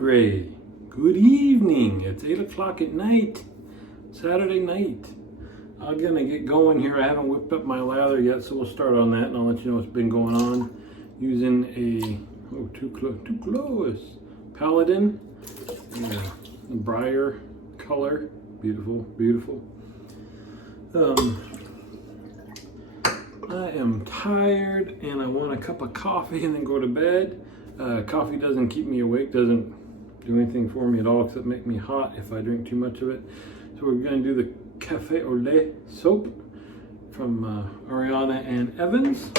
Gray. Good evening. It's 8 o'clock at night, Saturday night. I'm gonna get going here. I haven't whipped up my lather yet, so we'll start on that and I'll let you know what's been going on. Using a, too close, Paladin, the briar color. Beautiful, beautiful. I am tired and I want a cup of coffee and then go to bed. Coffee doesn't keep me awake, doesn't do anything for me at all except make me hot if I drink too much of it. So we're going to do the Cafe au lait soap from Ariana and Evans.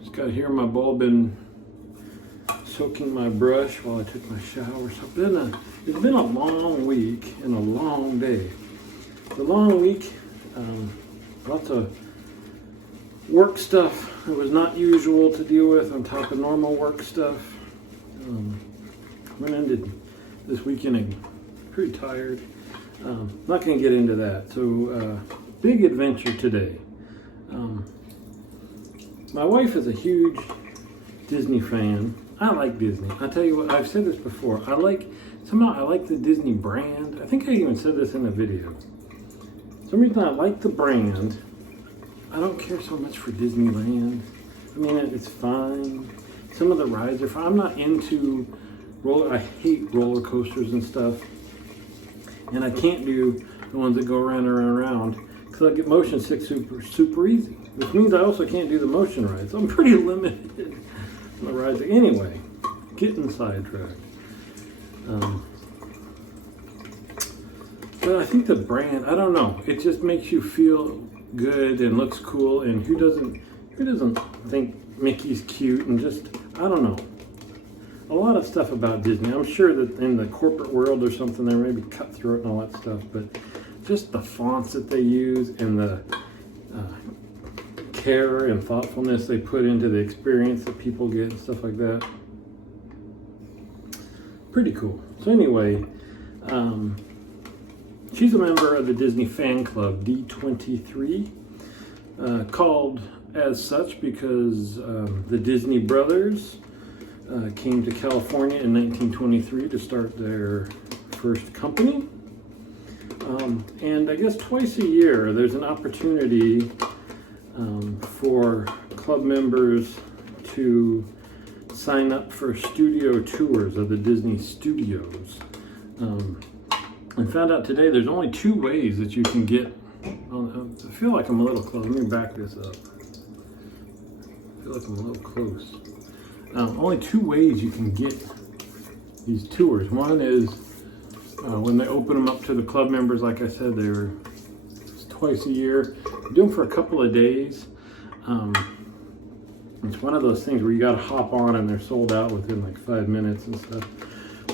Just got here in my bowl, been soaking my brush while I took my shower. So it's been a long week and a long day. The long week, lots of work stuff that was not usual to deal with on top of normal work stuff. Went into this weekend pretty tired. Not going to get into that. So, big adventure today. My wife is a huge Disney fan. I like Disney. I tell you what, I've said this before. I like the Disney brand. I think I even said this in a video. For some reason I like the brand. I don't care so much for Disneyland. I mean, it's fine. Some of the rides are fine. I'm not into I hate roller coasters and stuff. And I can't do the ones that go around and around because I get motion sick super easy. Which means I also can't do the motion rides. So I'm pretty limited on the rides. Anyway, getting sidetracked. But I think the brand, I don't know. It just makes you feel good and looks cool. And who doesn't think Mickey's cute and just, I don't know. A lot of stuff about Disney. I'm sure that in the corporate world or something, there may be cutthroat and all that stuff, but just the fonts that they use and the care and thoughtfulness they put into the experience that people get and stuff like that. Pretty cool. So anyway, she's a member of the Disney fan club, D23, called as such because the Disney brothers came to California in 1923 to start their first company. And I guess twice a year there's an opportunity for club members to sign up for studio tours of the Disney studios. I found out today there's only 2 ways that you can get, I feel like I'm a little close, let me back this up. I feel like I'm a little close. Only 2 ways you can get these tours. One is when they open them up to the club members, like I said, they're twice a year. You do them for a couple of days. It's one of those things where you got to hop on and they're sold out within like 5 minutes and stuff.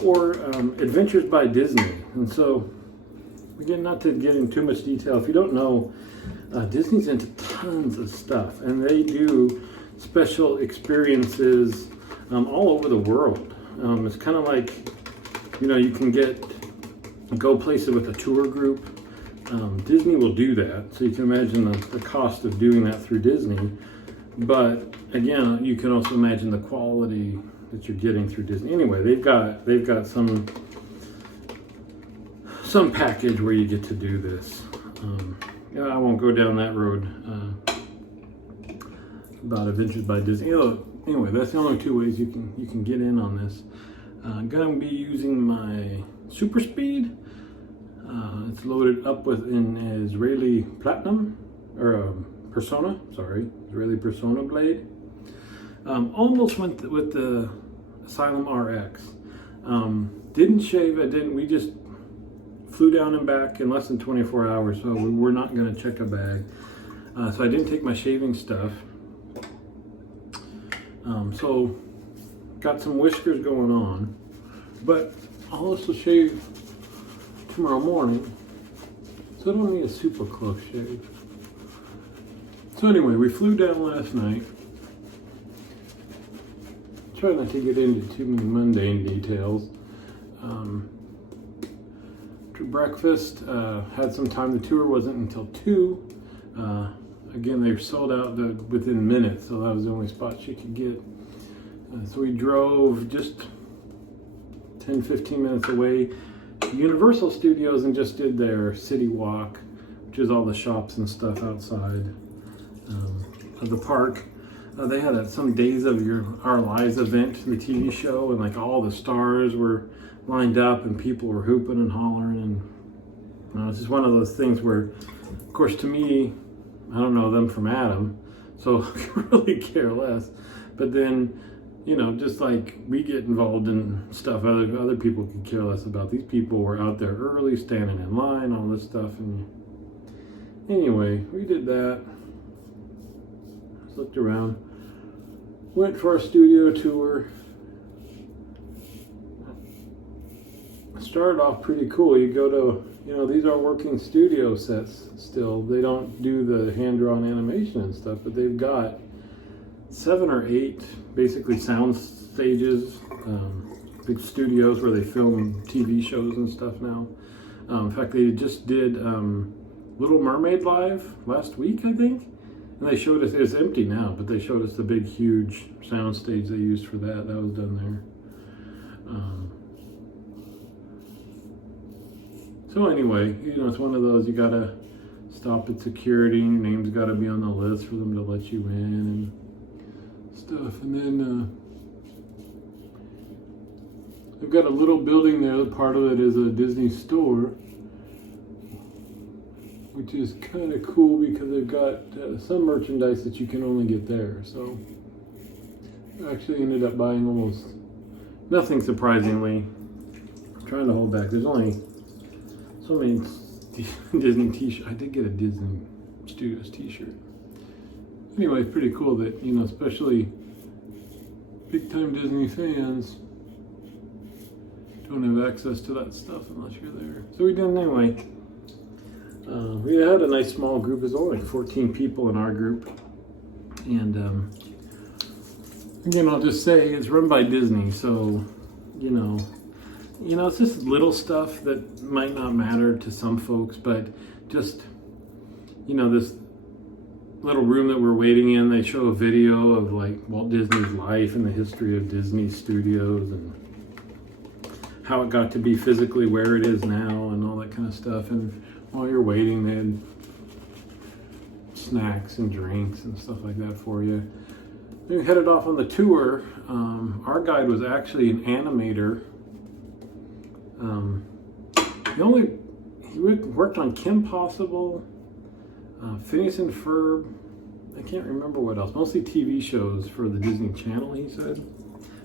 Or Adventures by Disney. And so, again, not to get into too much detail, if you don't know, Disney's into tons of stuff. And they do special experiences all over the world. It's kind of like, you can go places with a tour group. Disney will do that, so you can imagine the cost of doing that through Disney. But again, you can also imagine the quality that you're getting through Disney. Anyway, they've got some package where you get to do this. I won't go down that road about Adventures by Disney. Anyway, that's the only 2 ways you can get in on this. I'm gonna be using my Super Speed. It's loaded up with an Israeli Platinum, or Israeli Persona blade. Almost went with the Asylum RX. Didn't shave, we just flew down and back in less than 24 hours, so we were not gonna check a bag. So I didn't take my shaving stuff. So got some whiskers going on, but I'll also shave tomorrow morning, so I don't need a super close shave. So anyway, we flew down last night. Try not to get into too many mundane details. To breakfast, had some time. The tour wasn't until 2. Again, they were sold out within minutes, so that was the only spot she could get. So we drove just 10, 15 minutes away, Universal Studios, and just did their city walk, which is all the shops and stuff outside of the park. They had some Days of Our Lives event, the TV show, and like all the stars were lined up and people were hooping and hollering, and it's just one of those things where, of course, to me, I don't know them from Adam, so I really care less. But then, you know, just like we get involved in stuff other people could care less about. These people were out there early, standing in line, all this stuff. And anyway, we did that. Just looked around. Went for a studio tour. Started off pretty cool. You go to, you know, these are working studio sets still. They don't do the hand-drawn animation and stuff, but they've got 7 or 8 basically sound stages, big studios where they film TV shows and stuff now. In fact, they just did Little Mermaid live last week, I think, and they showed us, it's empty now, but they showed us the big huge sound stage they used for that. That was done there. So anyway, you know, it's one of those, you gotta stop at security, your name's gotta be on the list for them to let you in and stuff. And then they've got a little building there. Part of it is a Disney store, which is kind of cool because they've got some merchandise that you can only get there. So I actually ended up buying almost nothing, surprisingly. I'm trying to hold back. There's only so many Disney t-shirts. I did get a Disney Studios t-shirt. Anyway, it's pretty cool that, you know, especially big-time Disney fans don't have access to that stuff unless you're there. So we did it anyway. We had a nice small group as well, like 14 people in our group. And again, I'll just say it's run by Disney, so, you know, it's just little stuff that might not matter to some folks, but just, you know, this little room that we're waiting in, they show a video of like Walt Disney's life and the history of Disney Studios and how it got to be physically where it is now and all that kind of stuff. And while you're waiting, they had snacks and drinks and stuff like that for you. We headed off on the tour. Our guide was actually an animator. He worked on Kim Possible, Phineas and Ferb. I can't remember what else. Mostly TV shows for the Disney Channel, he said.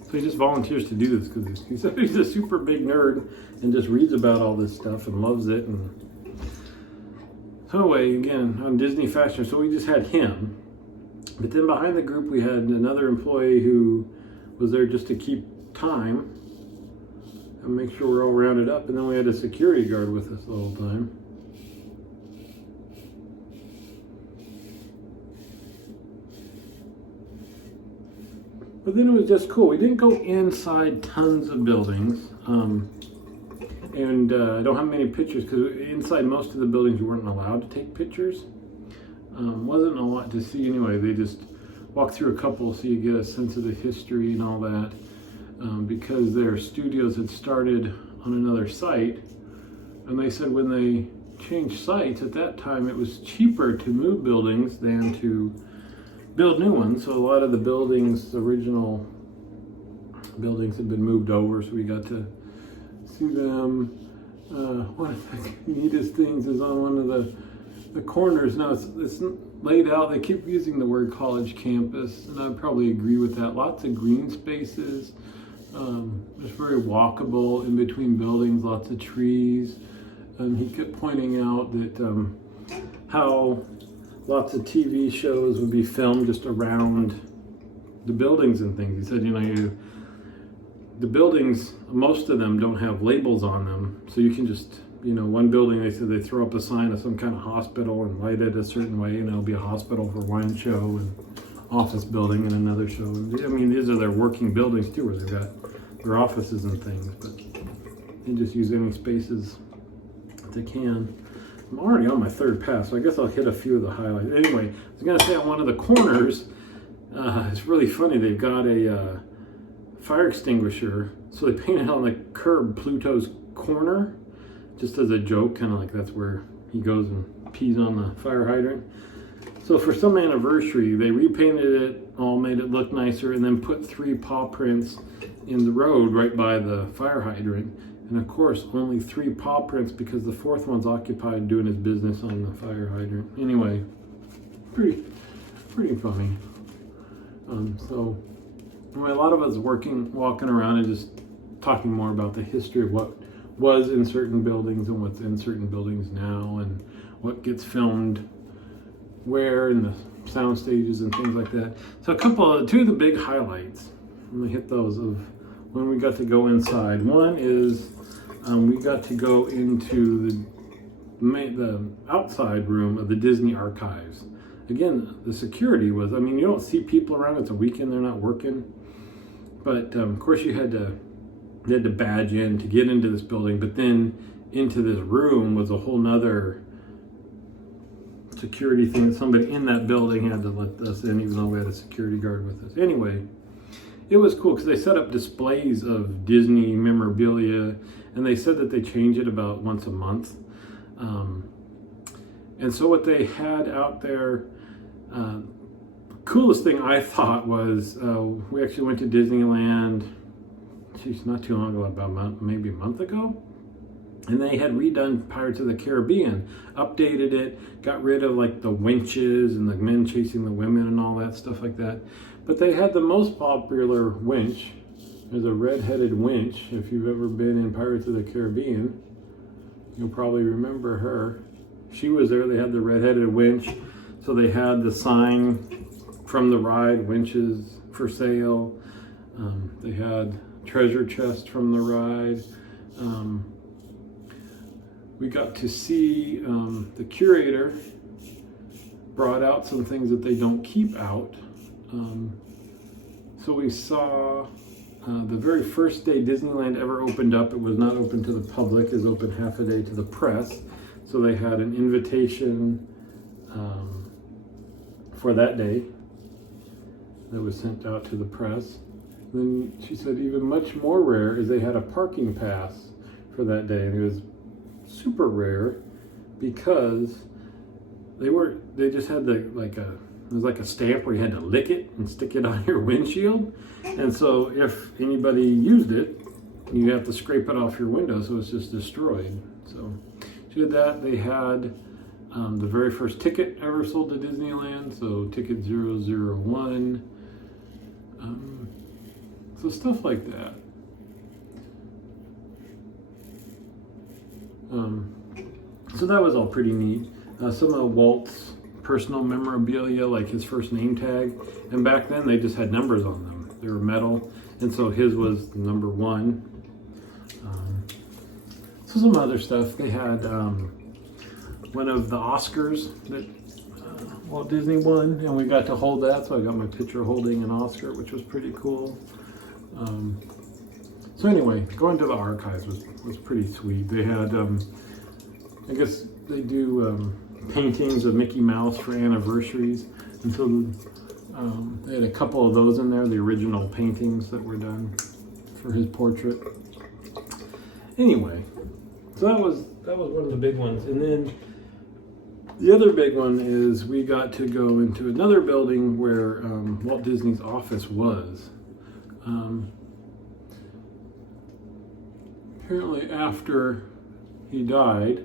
So he just volunteers to do this because he said he's a super big nerd and just reads about all this stuff and loves it. And so anyway, again, on Disney Fashion, so we just had him. But then behind the group, we had another employee who was there just to keep time and make sure we're all rounded up. And then we had a security guard with us the whole time. But then it was just cool. We didn't go inside tons of buildings. And I don't have many pictures because inside most of the buildings you weren't allowed to take pictures. Wasn't a lot to see anyway. They just walk through a couple so you get a sense of the history and all that. Because their studios had started on another site, and they said when they changed sites at that time it was cheaper to move buildings than to build new ones. So a lot of the buildings, the original buildings, had been moved over, so we got to see them. One of the neatest things is on one of the corners. Now it's laid out, they keep using the word college campus, and I probably agree with that. Lots of green spaces. It's very walkable in between buildings, lots of trees. And he kept pointing out that how lots of TV shows would be filmed just around the buildings and things. He said, you know, the buildings, most of them don't have labels on them, so you can just, you know, one building, they said they throw up a sign of some kind of hospital and light it a certain way, and it'll be a hospital for one show and office building in another show. I mean, these are their working buildings too, where they've got their offices and things, but they just use any spaces that they can. I'm already on my third pass, so I guess I'll hit a few of the highlights. Anyway, I was gonna say on one of the corners, it's really funny, they've got a fire extinguisher So they painted on the curb Pluto's corner, just as a joke, kind of like that's where he goes and pees on the fire hydrant. So for some anniversary, they repainted it, all made it look nicer, and then put 3 paw prints in the road right by the fire hydrant. And of course, only 3 paw prints because the 4th one's occupied doing his business on the fire hydrant. Anyway, pretty funny. So anyway, a lot of us walking around and just talking more about the history of what was in certain buildings and what's in certain buildings now, and what gets filmed where in the sound stages and things like that. So two of the big highlights, let me hit those, of when we got to go inside. One is we got to go into the outside room of the Disney archives. Again, the security was, I mean, you don't see people around, it's a weekend, they're not working. But of course you had to badge in to get into this building, but then into this room was a whole nother security thing. Somebody in that building had to let us in, even though we had a security guard with us. Anyway, it was cool because they set up displays of Disney memorabilia, and they said that they change it about once a month. And so what they had out there, coolest thing I thought was we actually went to Disneyland, not too long ago, about maybe a month ago. And they had redone Pirates of the Caribbean, updated it, got rid of like the winches and the men chasing the women and all that stuff like that. But they had the most popular winch. There's a red-headed winch. If you've ever been in Pirates of the Caribbean, you'll probably remember her. She was there. They had the red-headed winch. So they had the sign from the ride, winches for sale. They had treasure chest from the ride. We got to see the curator brought out some things that they don't keep out. So we saw the very first day Disneyland ever opened up. It was not open to the public. It was open half a day to the press. So they had an invitation for that day that was sent out to the press. Then she said even much more rare is they had a parking pass for that day, and it was super rare because they just had it was like a stamp where you had to lick it and stick it on your windshield, and so if anybody used it, you have to scrape it off your window, so it's just destroyed. So she did that. They had the very first ticket ever sold to Disneyland, so ticket 001. So stuff like that. So that was all pretty neat. Some of Walt's personal memorabilia, like his first name tag, and back then they just had numbers on them. They were metal, and so his was number 1. So some other stuff. They had one of the Oscars that Walt Disney won, and we got to hold that, so I got my picture holding an Oscar, which was pretty cool. So anyway, going to the archives was pretty sweet. They had, I guess they do paintings of Mickey Mouse for anniversaries, and so they had a couple of those in there, the original paintings that were done for his portrait. Anyway, so that was one of the big ones. And then the other big one is we got to go into another building where Walt Disney's office was. Apparently after he died,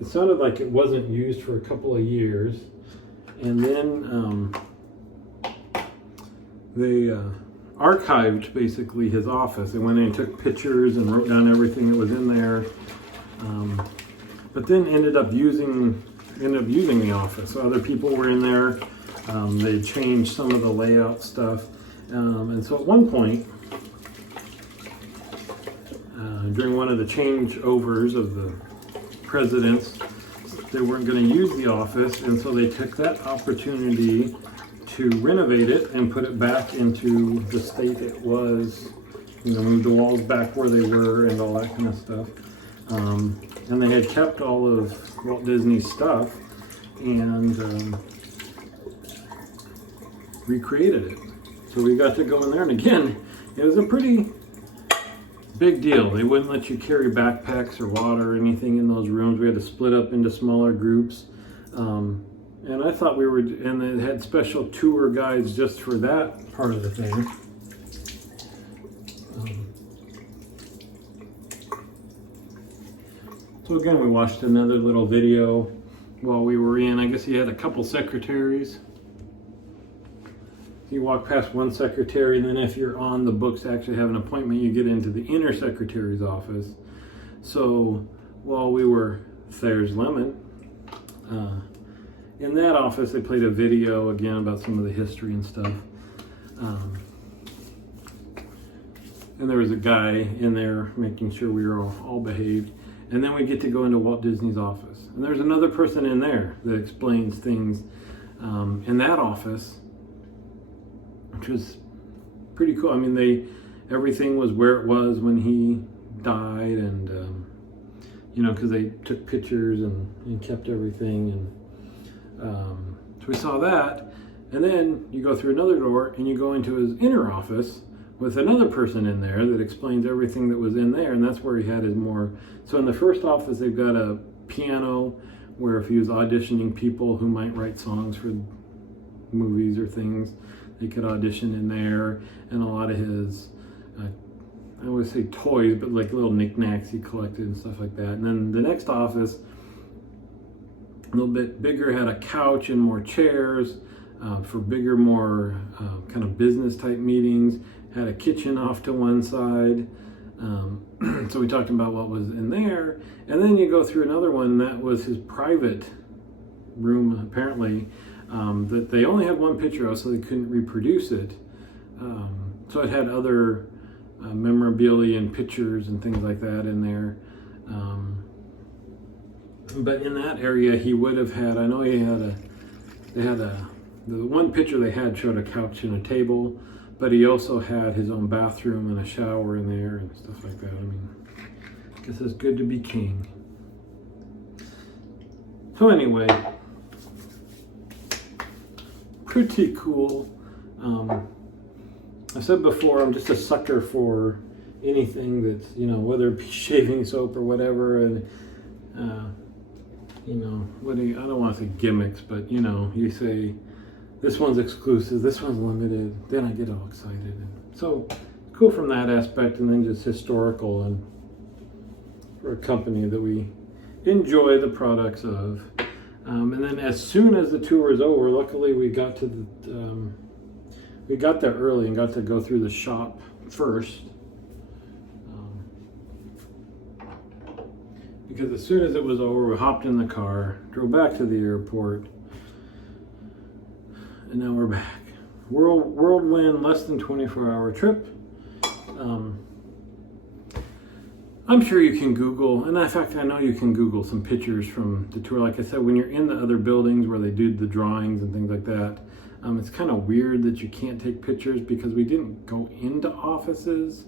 it sounded like it wasn't used for a couple of years, and then they archived basically his office. They went in and took pictures and wrote down everything that was in there, but then ended up using the office. So other people were in there. They changed some of the layout stuff, and so at one point, during one of the changeovers of the presidents, they weren't going to use the office, and so they took that opportunity to renovate it and put it back into the state it was, move the walls back where they were and all that kind of stuff. And they had kept all of Walt Disney's stuff and recreated it. So we got to go in there, and again, it was a pretty big deal. They wouldn't let you carry backpacks or water or anything in those rooms. We had to split up into smaller groups. And I thought and they had special tour guides just for that part of the thing. So again, we watched another little video while we were in. I guess he had a couple secretaries. You walk past one secretary, and then if you're on the books to actually have an appointment, you get into the inner secretary's office. So while we were, there's Lemon, in that office, they played a video again about some of the history and stuff. And there was a guy in there making sure we were all behaved. And then we get to go into Walt Disney's office. And there's another person in there that explains things in that office, which was pretty cool. I mean, everything was where it was when he died, and because they took pictures and kept everything, and so we saw that. And then you go through another door and you go into his inner office with another person in there that explains everything that was in there, and that's where he had his more. So in the first office, they've got a piano where if he was auditioning people who might write songs for movies or things, they could audition in there, and a lot of his, I would say toys, but like little knickknacks he collected and stuff like that. And then the next office, a little bit bigger, had a couch and more chairs for bigger, more kind of business type meetings, had a kitchen off to one side. So we talked about what was in there. And then you go through another one, that was his private room, apparently, that they only had one picture of, so they couldn't reproduce it. So it had other memorabilia and pictures and things like that in there. But in that area, he would have had, I know the one picture they had showed a couch and a table, but he also had his own bathroom and a shower in there and stuff like that. I mean, I guess it's good to be king. So anyway, pretty cool. I said before, I'm just a sucker for anything that's, whether it be shaving soap or whatever, and I don't want to say gimmicks, but you say this one's exclusive, this one's limited, then I get all excited. And so cool from that aspect, and then just historical, and for a company that we enjoy the products of. And then as soon as the tour was over, luckily we got to we got there early and got to go through the shop first. Because as soon as it was over, we hopped in the car, drove back to the airport, and now we're back. Whirlwind, less than 24-hour trip. I'm sure you can Google, and in fact, I know you can Google some pictures from the tour. Like I said, when you're in the other buildings where they do the drawings and things like that, it's kind of weird that you can't take pictures because we didn't go into offices.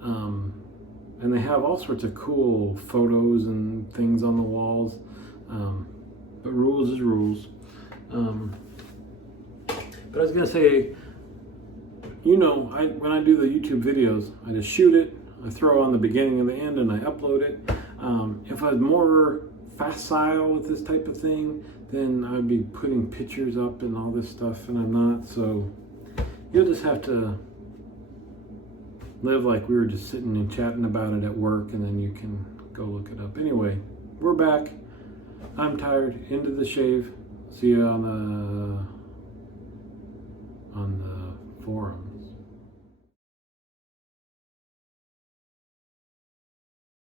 And they have all sorts of cool photos and things on the walls. But rules is rules. But I was gonna say, when I do the YouTube videos, I just shoot it, I throw on the beginning and the end, and I upload it. If I was more facile with this type of thing, then I'd be putting pictures up and all this stuff, and I'm not. So you'll just have to live like we were just sitting and chatting about it at work, and then you can go look it up. Anyway, we're back. I'm tired. Into the shave. See you on the forum.